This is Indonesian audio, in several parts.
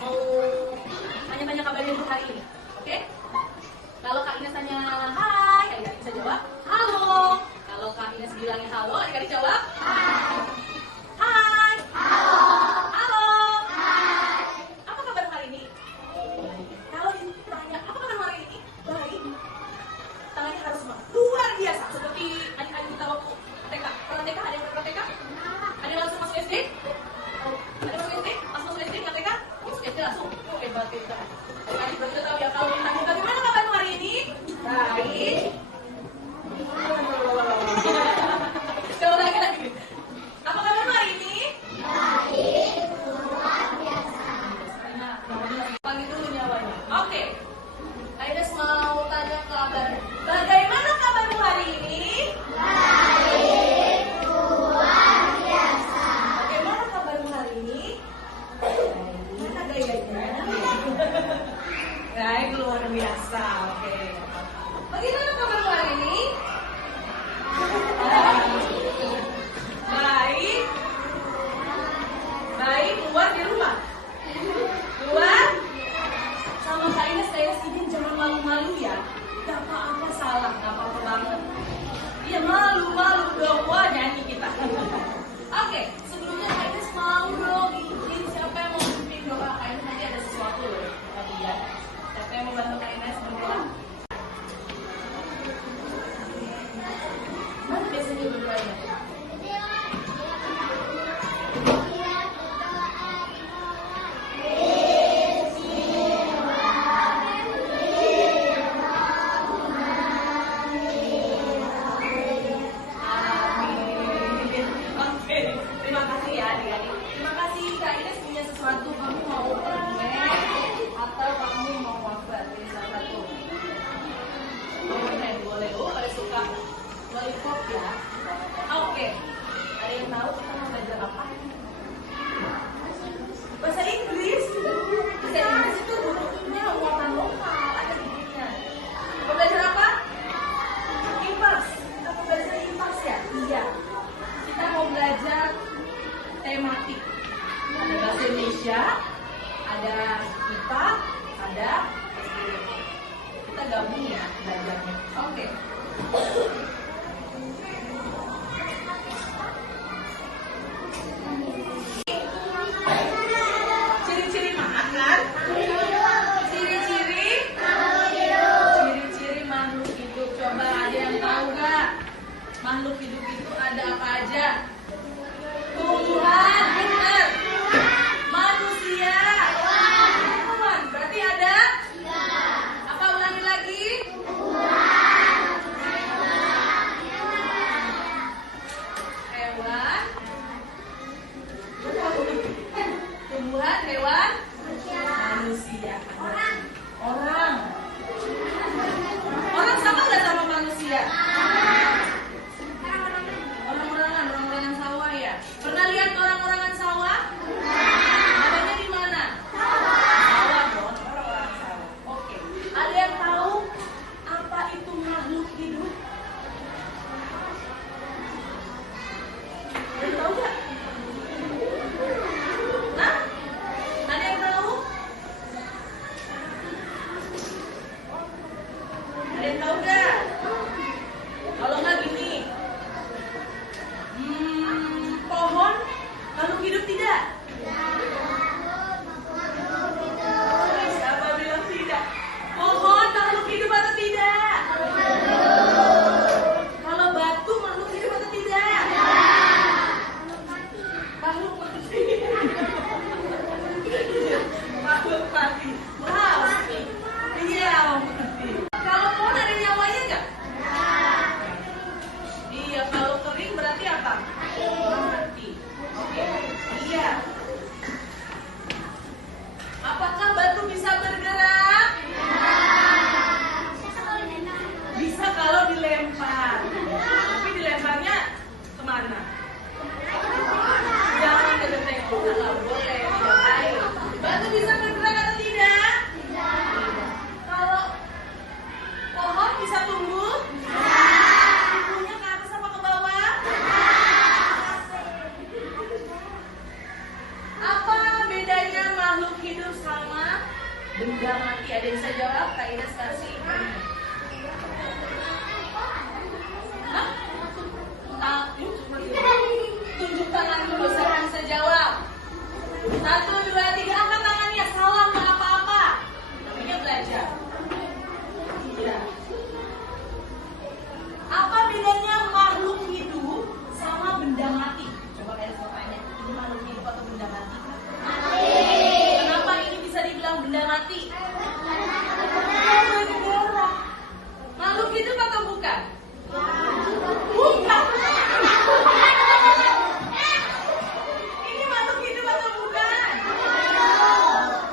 mau tanya-tanya kabarnya untuk hari ini. Oke? Kalau Kak Ines tanya hai, adik-adik bisa jawab halo. Kalau Kak Ines bilangnya halo, adik-adik jawab hai. Hai. Halo. Apa kabar hari ini? Kalau ditanya apa kabar hari ini? Baik. Tangannya harus luar biasa seperti adik-adik kita waktu TK. Pernah TK? Ada yang pernah TK? Ada yang langsung masuk SD? Ada yang masuk SD? Pas masuk SD nggak TK? Masuk SD langsung. Oh, hebat kita. Adik berarti udah tahu ya kalau ditanya bagaimana kabarmu hari ini? Baik. Coba lagi. Apa kabarmu hari ini? Panggil dulu nyawanya. Oke. Aines mau tanya kabar. Bagaimana kabarmu hari ini? Bagaimana kabarmu hari ini? Mana gayanya? Baik, luar biasa. Oke. Bagaimana kabarmu hari ini? Baik. Baik, luar di rumah. Luar. Sama Kak Ines saya izin jangan malu-malu ya. Gak apa-apa salah, gak apa-apa banget. Iya malu-malu dong, wah nyanyi kita. Oke, sebelumnya Kak Ines mau dong izin siapa yang mau pimpin doa. Kak Ines nanti ada sesuatu loh. Siapa yang mau bantu Kak Ines berdoa? Benda mati. Ada yang bisa jawab? Kak Ines kasih. Hah? Tunjuk tangan dulu. Siapa yang bisa jawab? 1, 2, 3. Angkat tangannya. Salah nggak apa-apa. Namanya belajar. Iya. Apa bedanya makhluk hidup sama benda mati? Coba kalian mau tanya, ini makhluk hidup atau benda mati? Kenapa ini bisa dibilang benda mati? Makhluk hidup atau bukan? Bukan. Ini makhluk hidup atau bukan?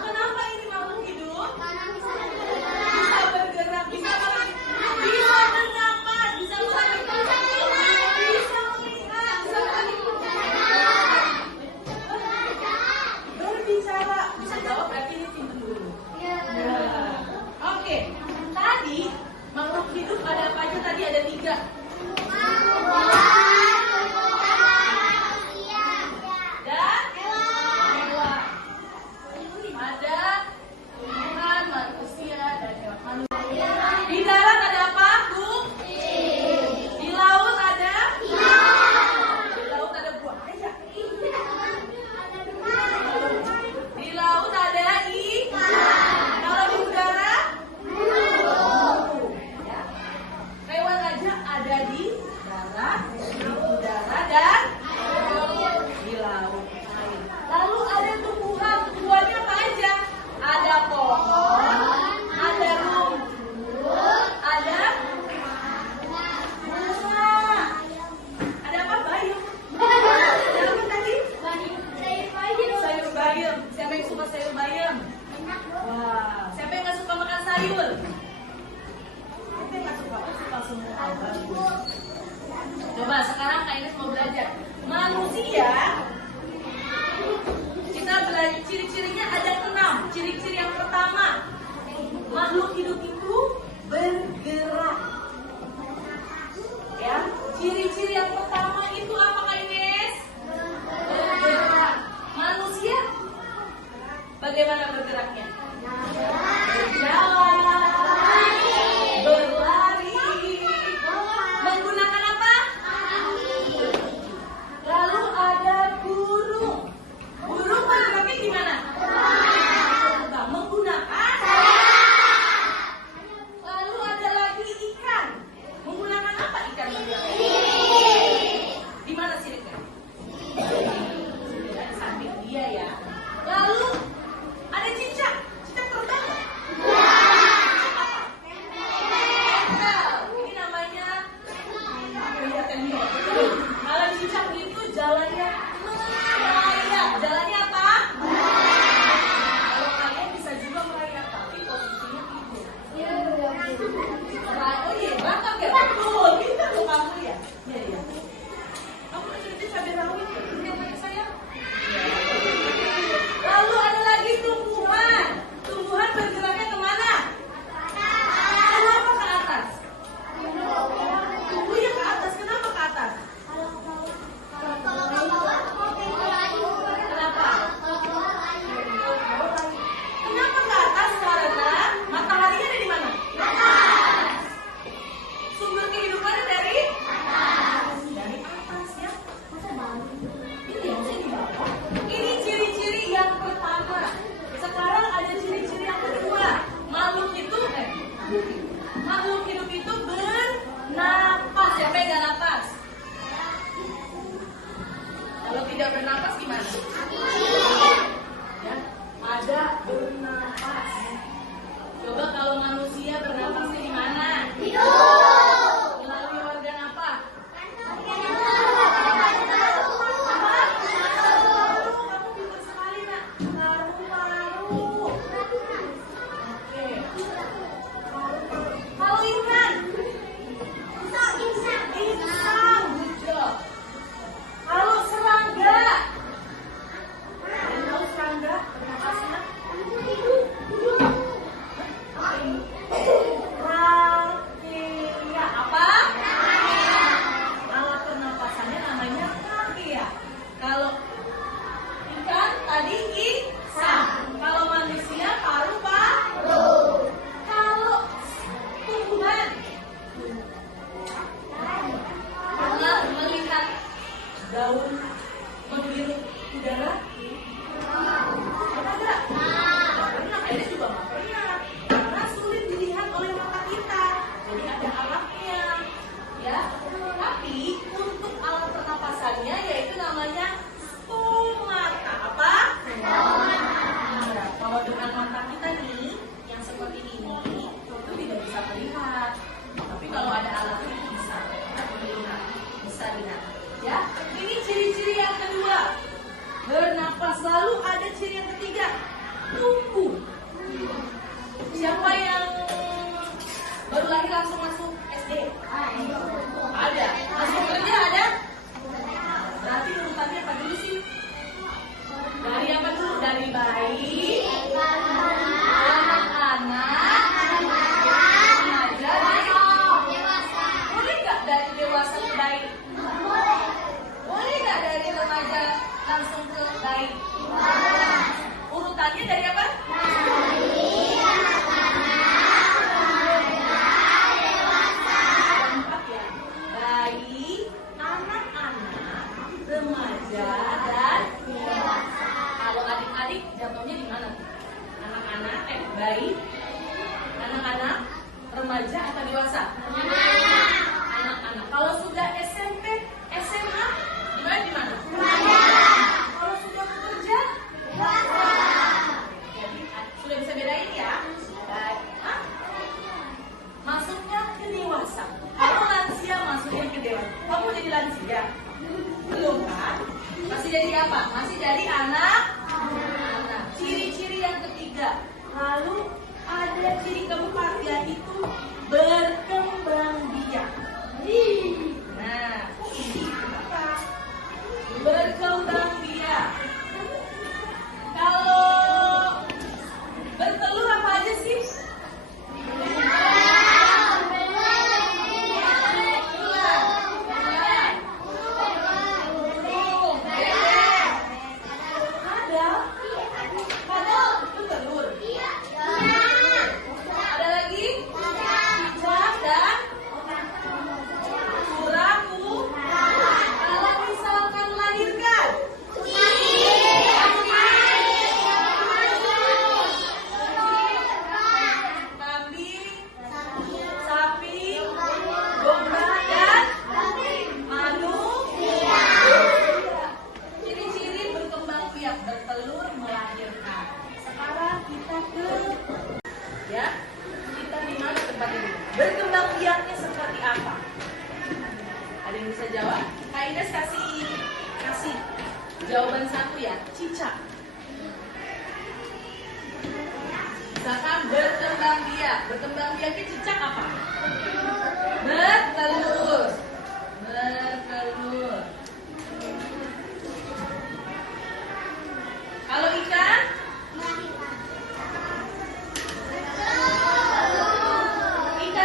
Kenapa ini makhluk hidup? Bisa bergerak, bisa bernapas, bisa melihat, berbicara. Bisa jawab berarti ini simpen dulu. Oke, tadi makhluk hidup ada apa aja? Tadi ada 3. Dan hewan. Ada tumbuhan, manusia, dan hewan. Di darat ada apa, Bu? Di laut ada? Di laut ada buaya. Di laut ada ikan. Kalau di udara? Ya. Hewan aja ada di darat, di udara, dan di laut. Lalu ada tumbuhan. Tumbuhannya apa aja? Ada pohon, ada rumput, ada bunga. Ada apa? Bayam. Ada apa tadi? Sayur bayam. Siapa yang suka sayur bayam? Wah, siapa yang nggak suka makan sayur? Siapa yang nggak suka? Suka semua. Bagus. Coba sekarang Kak Ines mau belajar. Manusia, kita belajar ciri-cirinya ada 6. Ciri-ciri yang pertama, makhluk hidup itu bergerak. Ya, ciri-ciri yang pertama itu apa, Kak Ines? Bergerak. Manusia bagaimana bergeraknya? Berjalan, berlari, menggunakan apa? Lalu ada burung. Burung bergeraknya gimana? Menggunakan. Lalu ada lagi ikan. Menggunakan apa ikan bergeraknya? Di mana siripnya? Di samping dia ya. Lalu ada cicak. Cicak terbang nggak? Ini namanya kalau cicak itu jalannya merayap. Jalannya apa? Kalau kalian bisa juga merayap, tapi posisinya tidur. Oh iya, bakat ya? Betul, bisa tuh kamu ya? Iya, iya. Kamu cerita cabai rawit ya? Ini yang kayak saya. Lalu ada lagi tumbuhan. Tumbuhan bergeraknya kemana? Kenapa ke atas? Tumbuhnya ke atas. Kenapa ke atas? Kenapa? Kenapa ke atas? Karena mataharinya ada di mana? Sumber kehidupannya dari atas ya. Ini yang saya di bawah. Ini ciri-ciri yang pertama. Sekarang ada ciri-ciri yang kedua. Makhluk hidup itu bernapas. Siapa yang gak napas? Kalau tidak bernapas gimana? Ya, ada bernapas. Coba kalau manusia bernapasnya di mana? Melalui organ apa? Kamu pintar sekali nak. Paru-paru. Oke. Kalau ikan? Insang. Good job. Kalau serangga? Kalian tahu serangga bernapasnya? dengan mata kita nih yang seperti ini itu tidak bisa melihat. Tapi kalau ada alat ini bisa melihat, bisa lihat. Ya, ini ciri-ciri yang kedua. Bernapas. Lalu ada ciri yang ketiga, tumbuh. Siapa yang baru lahir langsung masuk SD? Ada. Masuk kerja ada? Berarti urutannya apa dulu sih? Dari apa dulu? Dari bayi, anak-anak, remaja, dewasa. Boleh nggak dari dewasa ke bayi? Boleh nggak dari remaja langsung ke bayi? Urutannya dari apa? Remaja dan dewasa. Kalau adik-adik jatuhnya di mana? Anak-anak, bayi, anak-anak, remaja atau dewasa? Anak-anak. Kalau sudah SMP, SMA, di mana? Kalau sudah bekerja, dewasa. Jadi sudah bisa bedain ya. Baik. Masuknya ke dewasa. Kalau lansia masuknya ke dewasa. Kamu jadi lansia? Belum kan? Masih jadi apa? Masih jadi anak. Ciri-ciri yang ketiga. Lalu ada ciri keempat, yaitu berkembang biak. Nah, ini apa? Berkembang biak. Kalau bertelur apa aja sih? Berkembang biaknya seperti apa? Ada yang bisa jawab? Kak Ines kasih jawaban satu ya, cicak. Misalkan berkembang biak. Berkembang biaknya cicak apa? Bertelur. Bertelur. Kalau ikan?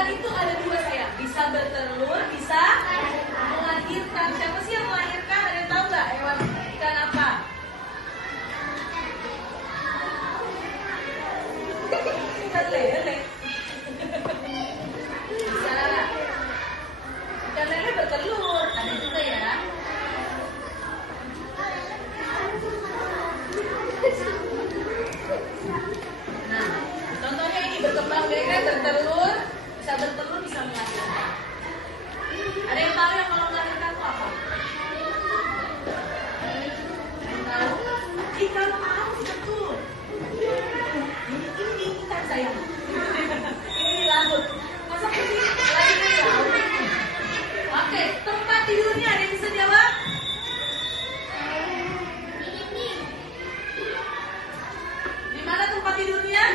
Itu ada dua saya, bisa bertelur, bisa melahirkan. Siapa sih yang melahirkan? Ada yang tahu nggak hewan ikan apa? Ikan lele. Bisa. Ikan lele bertelur, ada juga ya. Nah, contohnya ini berkembang biak, bertelur. Bisa bertelur, bisa melahirkan. Ada yang tahu yang kalau melahirkan itu apa? Yang tahu? Ikan paus, betul. Ini ikan sayang. Ini di laut. Masa ini lagi di laut? Oke, tempat tidurnya ada yang bisa jawab? Di mana tempat tidurnya?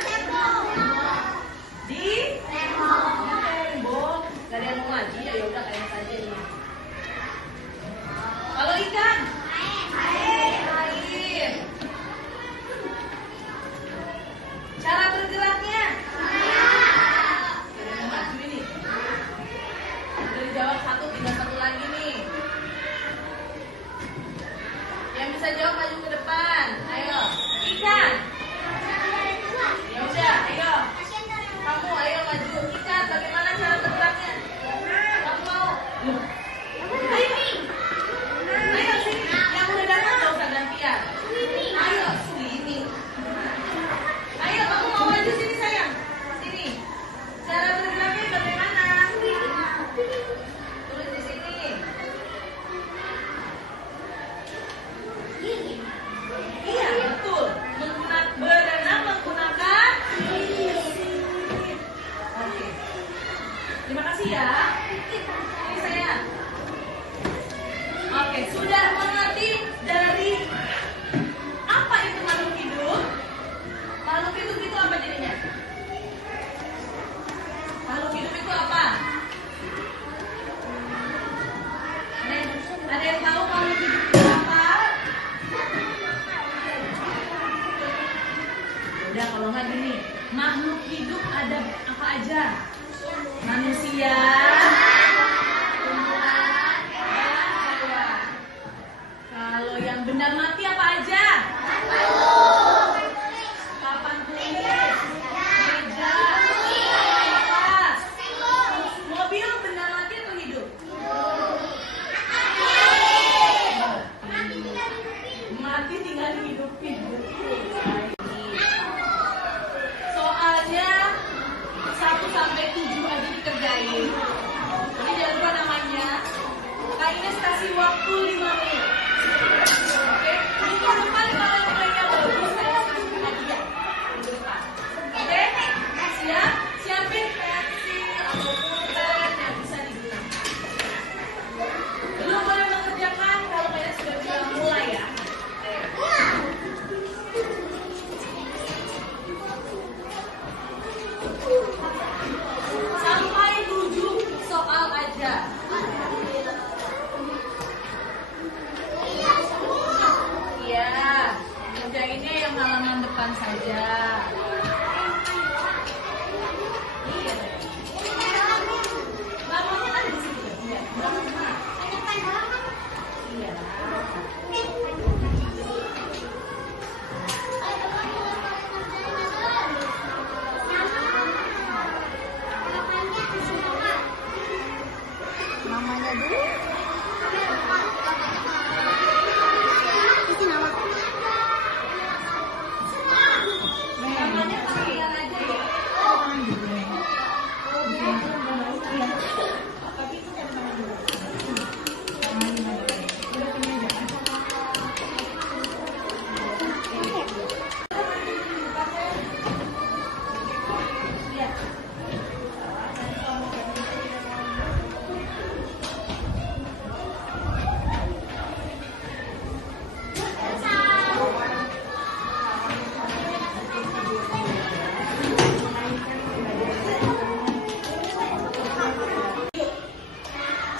Di tembok. Gak ada yang mau ngaji ya, yaudah kayak saja ini. Kalau ikan? Air. Cara bergeraknya? Udah, kalau nggak gini, makhluk hidup ada apa aja? Manusia, tumbuhan, dan hewan. Kalau yang benda mati apa aja? Papan tulis, meja, kertas. Mobil benda mati atau hidup? Mati tinggal dihidupin. Soalnya 1 sampai 7 aja dikerjain. Jadi jangan lupa namanya. Kak Ines kasih waktu 5 menit. Oke? Minggu depan kalau yang lainnya bagus, saya kasih hadiah. Minggu depan. Oke? Siap? Siapin pensil atau pulpen yang bisa digunakan. Belum boleh mengerjakan kalau kalian sudah bisa mulai ya. Sampai 7 soal aja. Iya, kerjainnya yang halaman depan saja. Iya. Bangunnya kan di situ. Iya. Iya. Namanya dulu. Isi nama. Namanya kalian aja ya.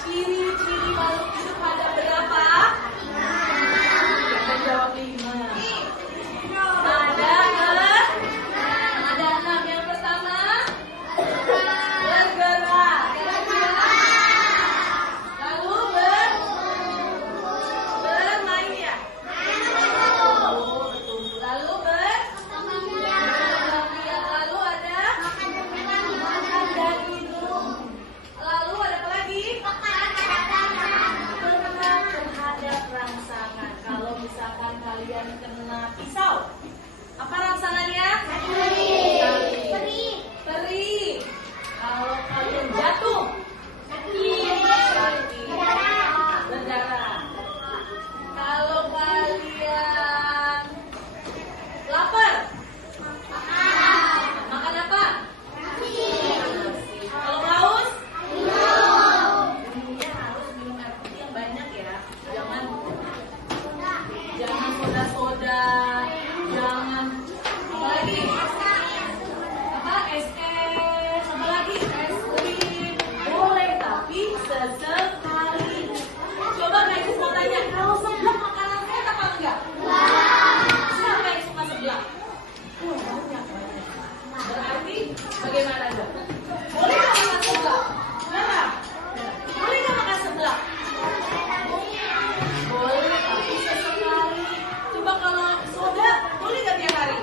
Ciri-ciri makhluk hidup ada berapa? Kita jawab 5. Ada 6. Yang pertama bergerak. Lalu bermain ya. Betul. Lalu lalu ada makan dan minum. Lalu ada apa lagi? Berenang terhadap rangsangan. Kalau misalkan kalian kena pisau, apa rangsangannya? Perih. Kalau kalian jatuh, sakit. Berdarah. Kalau kalian lapar, makan apa? Kalau haus, minumnya harus minum air putih yang banyak ya. Jangan soda-soda, jangan apa lagi? Es, apa lagi? Es krim. Boleh, tapi sesekali. Coba Kak Ibu mau tanya, kalau seblak makanan sehat apa enggak? Siapa yang suka seblak? Banyak. Berarti bagaimana dong? Boleh nggak makan seblak? Kenapa? Boleh nggak makan seblak? Boleh, tapi sesekali. Coba kalau soda, boleh nggak tiap hari?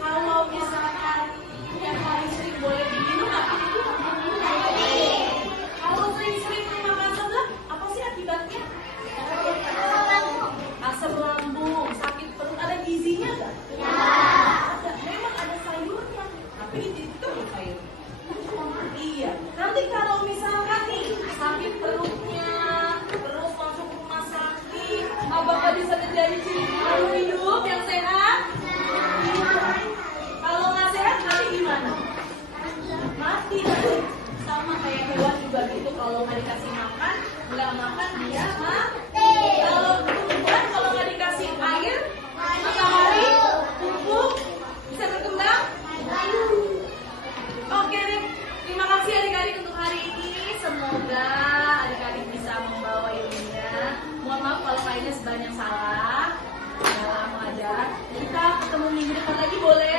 Kalau misalkan tiap hari sering boleh diminum nggak? Kalau sering-sering makan seblak, apa sih akibatnya? Asam lambung, sakit perut, ada gizinya nggak? Ada, memang ada sayurnya, tapi itu bukan sayur. Iya, nanti kalau misalkan nih sakit perutnya, terus masuk rumah sakit, apakah bisa terjadi ciri makhluk hidup yang sehat? Kalau nggak sehat, nanti gimana? Mati nanti. Sama kayak hewan juga gitu, kalau nggak dikasih makan, nggak makan dia mati. Kalau tumbuhan, kalau nggak dikasih air, matahari, pupuk, bisa berkembang. Oke deh, terima kasih adik-adik untuk hari ini. Semoga adik-adik bisa membawa ilmunya. Mohon maaf kalau kayaknya banyak salah dalam mengajar. ketemu minggu depan lagi boleh